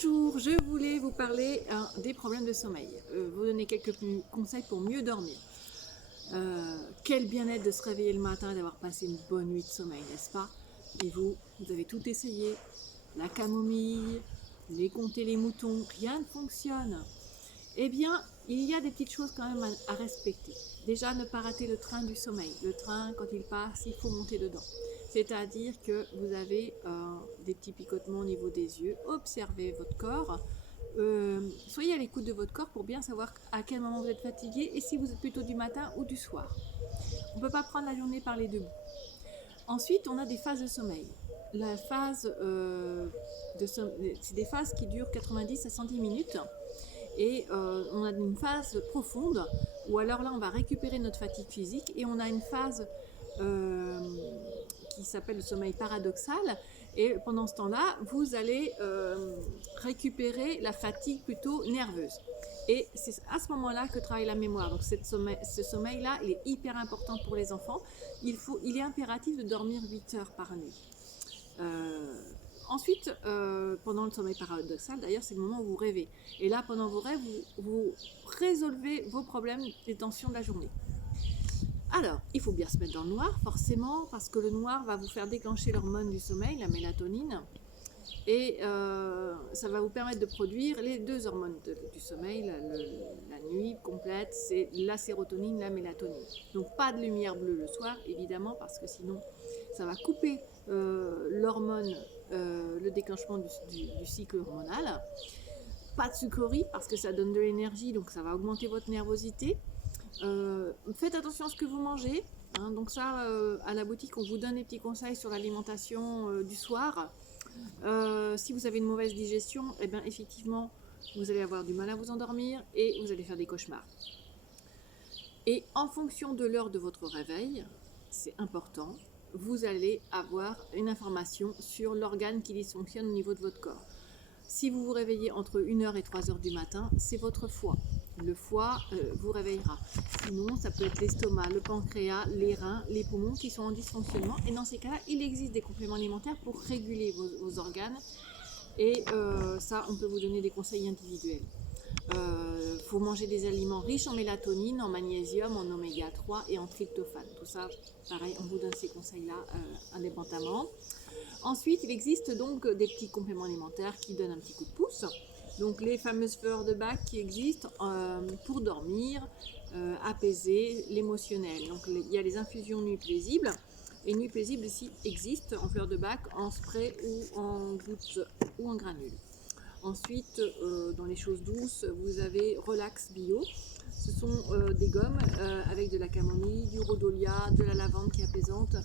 Bonjour, je voulais vous parler des problèmes de sommeil, vous donner quelques conseils pour mieux dormir. Quel bien-être de se réveiller le matin et d'avoir passé une bonne nuit de sommeil, n'est-ce pas? Et vous avez tout essayé, la camomille, les compter les moutons, rien ne fonctionne. Eh bien, il y a des petites choses quand même à respecter. Déjà, ne pas rater le train du sommeil. Le train, quand il passe, il faut monter dedans. C'est-à-dire que vous avez des petits picotements au niveau des yeux. Observez votre corps. Soyez à l'écoute de votre corps pour bien savoir à quel moment vous êtes fatigué et si vous êtes plutôt du matin ou du soir. On ne peut pas prendre la journée par les deux bouts. Ensuite, on a des phases de sommeil. La phase c'est des phases qui durent 90 à 110 minutes. Et on a une phase profonde où alors là on va récupérer notre fatigue physique et on a une phase qui s'appelle le sommeil paradoxal et pendant ce temps-là vous allez récupérer la fatigue plutôt nerveuse et c'est à ce moment-là que travaille la mémoire. Donc ce sommeil-là il est hyper important pour les enfants. Il est impératif de dormir 8 heures par nuit. Ensuite, pendant le sommeil paradoxal, d'ailleurs, c'est le moment où vous rêvez. Et là, pendant vos rêves, vous résolvez vos problèmes des tensions de la journée. Alors, il faut bien se mettre dans le noir, forcément, parce que le noir va vous faire déclencher l'hormone du sommeil, la mélatonine. Et ça va vous permettre de produire les deux hormones du sommeil, la nuit complète, c'est la sérotonine, la mélatonine. Donc pas de lumière bleue le soir, évidemment, parce que sinon ça va couper l'hormone, le déclenchement du cycle hormonal. Pas de sucreries, parce que ça donne de l'énergie, donc ça va augmenter votre nervosité. Faites attention à ce que vous mangez. Hein, donc ça, à la boutique, on vous donne des petits conseils sur l'alimentation du soir. Si vous avez une mauvaise digestion, eh bien, effectivement, vous allez avoir du mal à vous endormir et vous allez faire des cauchemars. Et en fonction de l'heure de votre réveil, c'est important, vous allez avoir une information sur l'organe qui dysfonctionne au niveau de votre corps. Si vous vous réveillez entre 1h et 3h du matin, c'est votre foie. Le foie vous réveillera. Sinon, ça peut être l'estomac, le pancréas, les reins, les poumons qui sont en dysfonctionnement. Et dans ces cas-là, il existe des compléments alimentaires pour réguler vos organes. Et ça, on peut vous donner des conseils individuels. Il faut manger des aliments riches en mélatonine, en magnésium, en oméga 3 et en tryptophane. Tout ça, pareil, on vous donne ces conseils-là indépendamment. Ensuite, il existe donc des petits compléments alimentaires qui donnent un petit coup de pouce. Donc les fameuses fleurs de Bach qui existent pour dormir, apaiser l'émotionnel. Donc il y a les infusions nuit paisible. Et nuit paisible ici existe en fleurs de Bach, en spray ou en gouttes ou en granules. Ensuite, dans les choses douces, vous avez Relax Bio. Ce sont des gommes avec de la camomille, du rhodolia, de la lavande qui est apaisante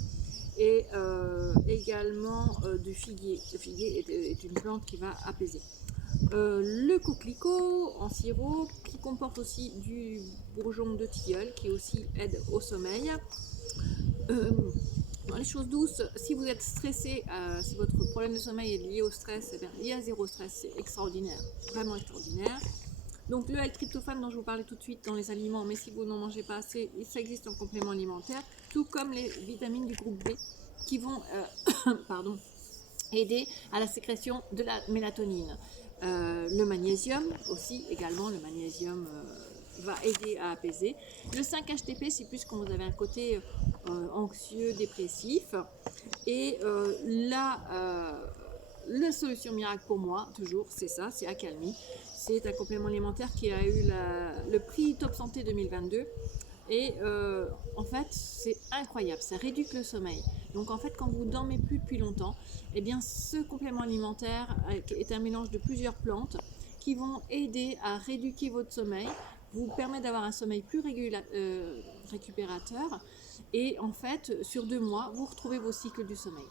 et également du figuier. Le figuier est une plante qui va apaiser. Le coquelicot en sirop qui comporte aussi du bourgeon de tilleul qui aussi aide au sommeil. Dans les choses douces, si vous êtes stressé, si votre problème de sommeil est lié au stress, eh bien, lié à zéro stress, c'est extraordinaire, vraiment extraordinaire. Donc le L-tryptophane dont je vous parlais tout de suite dans les aliments, mais si vous n'en mangez pas assez, ça existe en complément alimentaire, tout comme les vitamines du groupe B qui vont aider à la sécrétion de la mélatonine. Le magnésium aussi, également, le magnésium va aider à apaiser. Le 5-HTP, c'est plus quand vous avez un côté anxieux, dépressif. Et la solution miracle pour moi, toujours, c'est ça, c'est Accalmie. C'est un complément alimentaire qui a eu le prix Top Santé 2022. Et en fait, c'est incroyable, ça réduit le sommeil. Donc en fait, quand vous dormez plus depuis longtemps, eh bien ce complément alimentaire est un mélange de plusieurs plantes qui vont aider à rééduquer votre sommeil, vous permettre d'avoir un sommeil plus récupérateur. Et en fait, sur 2 mois, vous retrouvez vos cycles du sommeil.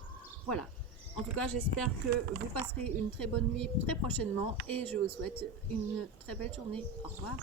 Voilà. En tout cas, j'espère que vous passerez une très bonne nuit très prochainement et je vous souhaite une très belle journée. Au revoir.